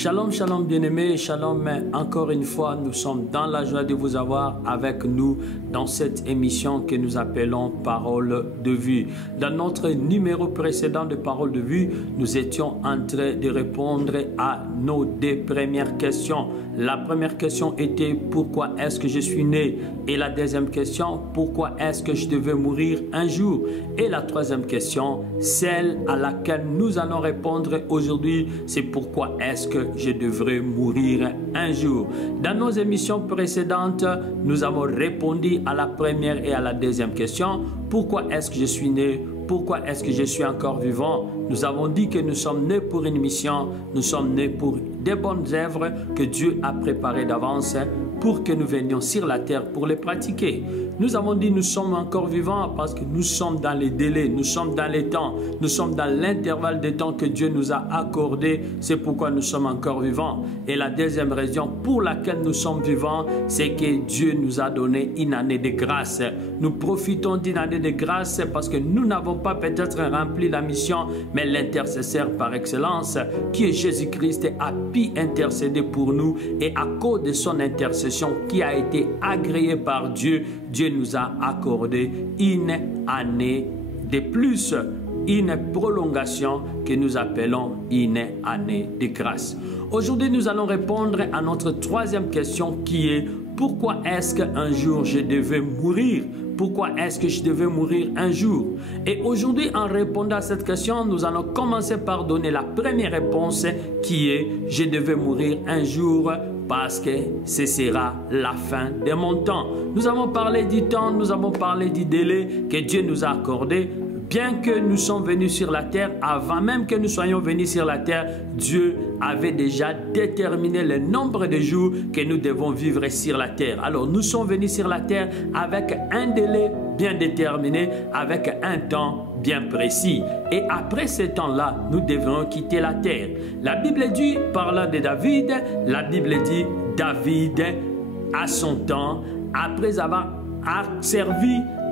Shalom, shalom bien-aimés, shalom, encore une fois, nous sommes dans la joie de vous avoir avec nous dans cette émission que nous appelons Parole de Vie. Dans notre numéro précédent de Parole de Vie, nous étions en train de répondre à nos deux premières questions. La première question était pourquoi est-ce que je suis né? Et la deuxième question, pourquoi est-ce que je devais mourir un jour? Et la troisième question, celle à laquelle nous allons répondre aujourd'hui, c'est pourquoi est-ce que je devrais mourir un jour. Dans nos émissions précédentes, nous avons répondu à la première et à la deuxième question. Pourquoi est-ce que je suis né? Pourquoi est-ce que je suis encore vivant? Nous avons dit que nous sommes nés pour une mission, nous sommes nés pour des bonnes œuvres que Dieu a préparées d'avance pour que nous venions sur la terre pour les pratiquer. Nous avons dit que nous sommes encore vivants parce que nous sommes dans les délais, nous sommes dans les temps, nous sommes dans l'intervalle de temps que Dieu nous a accordé. C'est pourquoi nous sommes encore vivants. Et la deuxième raison pour laquelle nous sommes vivants, c'est que Dieu nous a donné une année de grâce. Nous profitons d'une année de grâce parce que nous n'avons pas peut-être rempli la mission, mais l'intercesseur par excellence, qui est Jésus-Christ, a pu intercéder pour nous. Et à cause de son intercession qui a été agréée par Dieu, Dieu nous a accordé une année de plus, une prolongation que nous appelons une année de grâce. Aujourd'hui, nous allons répondre à notre troisième question qui est pourquoi est-ce qu'un jour je devais mourir? Pourquoi est-ce que je devais mourir un jour? Et aujourd'hui, en répondant à cette question, nous allons commencer par donner la première réponse qui est « Je devais mourir un jour parce que ce sera la fin de mon temps ». Nous avons parlé du temps, nous avons parlé du délai que Dieu nous a accordé. Bien que nous sommes venus sur la terre, avant même que nous soyons venus sur la terre, Dieu avait déjà déterminé le nombre de jours que nous devons vivre sur la terre. Alors nous sommes venus sur la terre avec un délai bien déterminé, avec un temps bien précis. Et après ce temps-là, nous devrons quitter la terre. La Bible dit, parlant de David, la Bible dit, David, à son temps, après avoir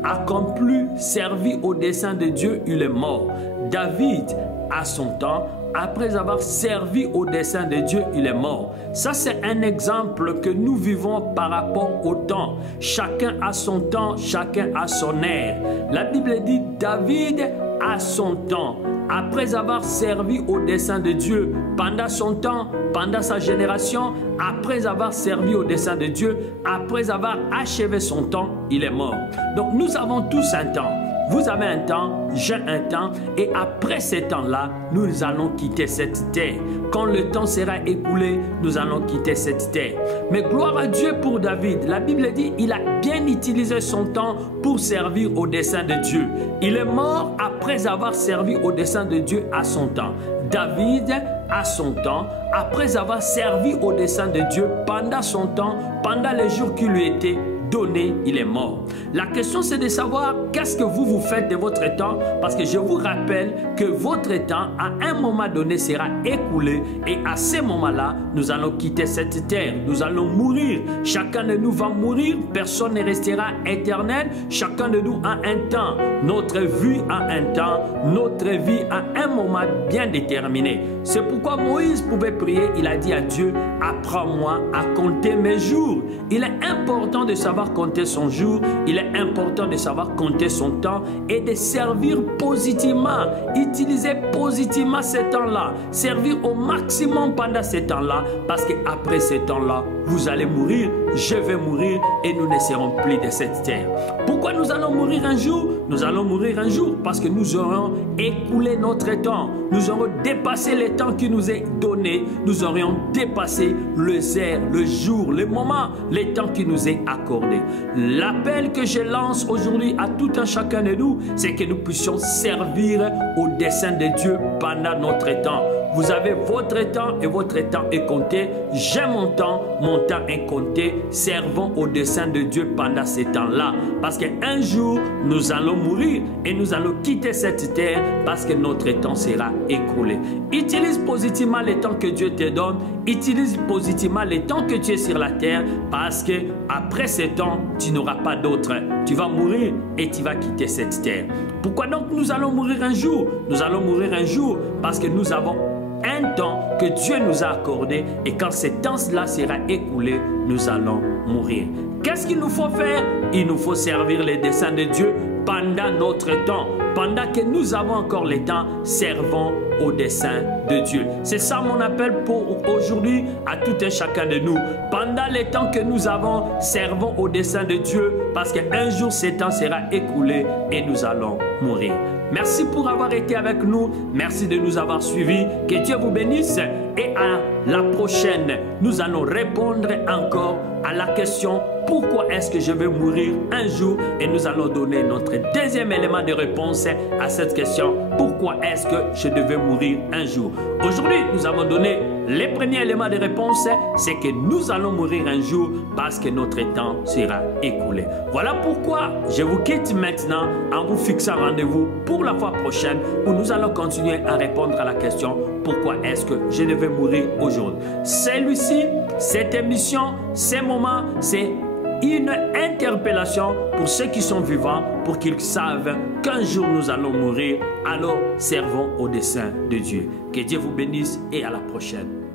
accompli, servi au dessein de Dieu, il est mort. David, à son temps, après avoir servi au dessein de Dieu, il est mort. Ça, c'est un exemple que nous vivons par rapport au temps. Chacun a son temps, chacun a son ère. La Bible dit David a son temps. Après avoir servi au dessein de Dieu pendant son temps, pendant sa génération, après avoir servi au dessein de Dieu, après avoir achevé son temps, il est mort. Donc nous avons tous un temps. Vous avez un temps, j'ai un temps, et après ce temps-là, nous allons quitter cette terre. Quand le temps sera écoulé, nous allons quitter cette terre. Mais gloire à Dieu pour David. La Bible dit qu'il a bien utilisé son temps pour servir au dessein de Dieu. Il est mort après avoir servi au dessein de Dieu à son temps. David, à son temps, après avoir servi au dessein de Dieu pendant son temps, pendant les jours qui lui étaient donné, il est mort. La question, c'est de savoir qu'est-ce que vous faites de votre temps, parce que je vous rappelle que votre temps, à un moment donné, sera écoulé et à ce moment-là, nous allons quitter cette terre. Nous allons mourir. Chacun de nous va mourir. Personne ne restera éternel. Chacun de nous a un temps. Notre vie a un temps. Notre vie a un moment bien déterminé. C'est pourquoi Moïse pouvait prier. Il a dit à Dieu, apprends-moi à compter mes jours. Il est important de savoir compter son jour, il est important de savoir compter son temps et de servir positivement, utiliser positivement ce temps-là, servir au maximum pendant ce temps-là, parce qu'après ce temps-là, vous allez mourir, je vais mourir et nous ne serons plus de cette terre. Pourquoi nous allons mourir un jour? Nous allons mourir un jour parce que nous aurons écoulé notre temps, nous aurons dépassé le temps qui nous est donné, nous aurions dépassé les heures, le jour, le moment, le temps qui nous est accordé. L'appel que je lance aujourd'hui à tout un chacun de nous, c'est que nous puissions servir au dessein de Dieu pendant notre temps. Vous avez votre temps et votre temps est compté. J'ai mon temps est compté. Servons au dessein de Dieu pendant ces temps-là. Parce qu'un jour, nous allons mourir et nous allons quitter cette terre parce que notre temps sera écoulé. Utilise positivement le temps que Dieu te donne. Utilise positivement le temps que tu es sur la terre parce que après ce temps, tu n'auras pas d'autre. Tu vas mourir et tu vas quitter cette terre. Pourquoi donc nous allons mourir un jour? Nous allons mourir un jour parce que nous avons un temps que Dieu nous a accordé et quand ce temps-là sera écoulé, nous allons mourir. Qu'est-ce qu'il nous faut faire? Il nous faut servir les desseins de Dieu pendant notre temps. Pendant que nous avons encore le temps, servons au dessein de Dieu. C'est ça mon appel pour aujourd'hui à tout un chacun de nous. Pendant les temps que nous avons, servons au dessein de Dieu parce qu'un jour, ce temps sera écoulé et nous allons mourir. Merci pour avoir été avec nous. Merci de nous avoir suivis. Que Dieu vous bénisse. Et à la prochaine, nous allons répondre encore à la question pourquoi est-ce que je vais mourir un jour? Et nous allons donner notre deuxième élément de réponse à cette question. Pourquoi est-ce que je devais mourir un jour? Aujourd'hui, nous avons donné les premiers éléments de réponse. C'est que nous allons mourir un jour parce que notre temps sera écoulé. Voilà pourquoi je vous quitte maintenant en vous fixant rendez-vous pour la fois prochaine où nous allons continuer à répondre à la question pourquoi est-ce que je devais mourir aujourd'hui. Celui-ci, cette émission, ces moments, c'est une interpellation pour ceux qui sont vivants, pour qu'ils savent qu'un jour nous allons mourir. Alors servons au dessein de Dieu. Que Dieu vous bénisse et à la prochaine.